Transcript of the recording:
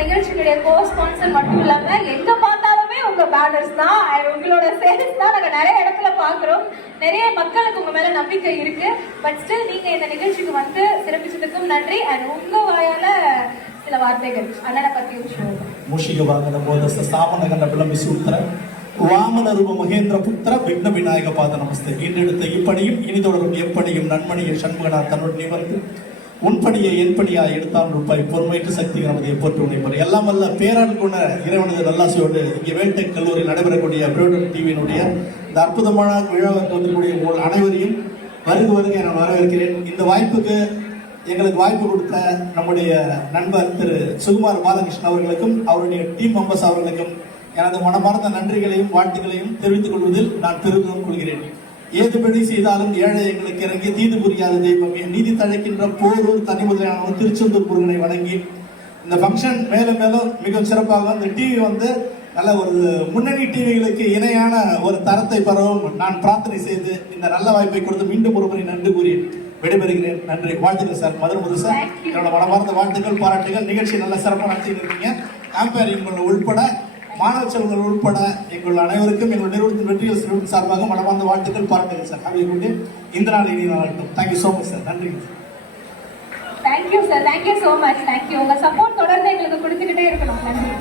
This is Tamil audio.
நிகழ்ச்சியுடைய கோ ஸ்பான்சர் மட்டும் இல்லாம எங்க பார்த்தாலுமே உங்க பேனர்ஸ் தான் and உங்களோட சேல்ஸ் தான் நாங்க நிறைய இடத்துல பாக்குறோம் நிறைய மக்களுக்கு உங்க மேல நம்பிக்கை இருக்கு பட் ஸ்டில் நீங்க இந்த நிகழ்ச்சிக்கு வந்து சிறப்பிச்சதுக்கும் நன்றி அண்ட் உங்க வாயால சில வார்த்தைகள் அண்ணனை பத்தியும் சொல்லுங்க ಮೂಷಿಗೆ ವಾಹನ ಬೋಧಸ್ಥ ಸ್ಥಾಪನಗನ್ನ ವಿಳಂಬಿಸುತ್ತರ வாமன ரூப மகேந்திர புத்திர விக்ன விநாயக பாத நமஸ்தே இன்றெடுத்த இப்பணியும் இனி தொடரும் எப்பணியும் நன்மணியை சண்முகனார் தன்னுடன் நிவர்ந்து உன்படியை என்படியா எடுத்தால் ரூபாய் பொறுமைக்கு சக்தி நமது போற்று உணைப்பர் எல்லாம் வல்ல பேரால் கொண்ட இறைவனது நல்லாசியோடு இங்கே வேட்டை கல்லூரியில் நடைபெறக்கூடிய பிரோடன் டிவியினுடைய இந்த அற்புதமான விழாவிற்கு வந்திருக்கக்கூடிய உங்கள் அனைவரையும் வருக வருக நான் வரவேற்கிறேன். இந்த வாய்ப்புக்கு எங்களுக்கு வாய்ப்பு கொடுத்த நம்முடைய நண்பர் திரு சுகுமார் பாலகிருஷ்ணன் அவர்களுக்கும் அவருடைய டீம் மெம்பர்ஸ் அவர்களுக்கும் எனது மனமார்ந்த நன்றிகளையும் வாழ்த்துக்களையும் தெரிவித்துக் கொள்வதில் நான் பெருமிதம் கொள்கிறேன். ஏதுபடி செய்தாலும் ஏழை எங்களுக்கு இறங்கி தீது புரியாத தெய்வமே. நீதி தழைக்கின்ற போரூர் தனி முதலியான திருச்செந்தூர் முருகனை வணங்கி இந்த ஃபங்க்ஷன் மேலும் மேலும் மிக சிறப்பாக இந்த டிவி வந்து நல்ல ஒரு முன்னணி டிவிகளுக்கு இணையான ஒரு தரத்தை பெறவும் நான் பிரார்த்தனை செய்து இந்த நல்ல வாய்ப்பை கொடுத்து மீண்டும் ஒரு முறை நன்றி கூறி விடைபெறுகிறேன். நன்றி. வாழ்த்துக்கள் சார். மதுரை முது சார். என்னோட மனமார்ந்த வாழ்த்துக்கள் பாராட்டுகள் நிகழ்ச்சி நல்ல சிறப்பாக நடத்திட்டு இருக்கீங்க. ஆம்பேர் எங்கள் உள்பட மாணவ செல்வங்கள் உட்பட எங்கள் அனைவருக்கும் எங்கள் நிறுவனத்தின் வெற்றிகள் சிறுவன் சார்பாக மனமார்ந்த வாழ்த்துக்கள் பாராட்டுகள் சார். அப்படி கொண்டு இந்த நாள் இனி நாளாகட்டும் thank you so much sir நன்றி. Thank you sir thank you so much thank you உங்கள் சப்போர்ட் தொடர்ந்து எங்களுக்கு கொடுத்துக்கிட்டே இருக்கணும். நன்றி.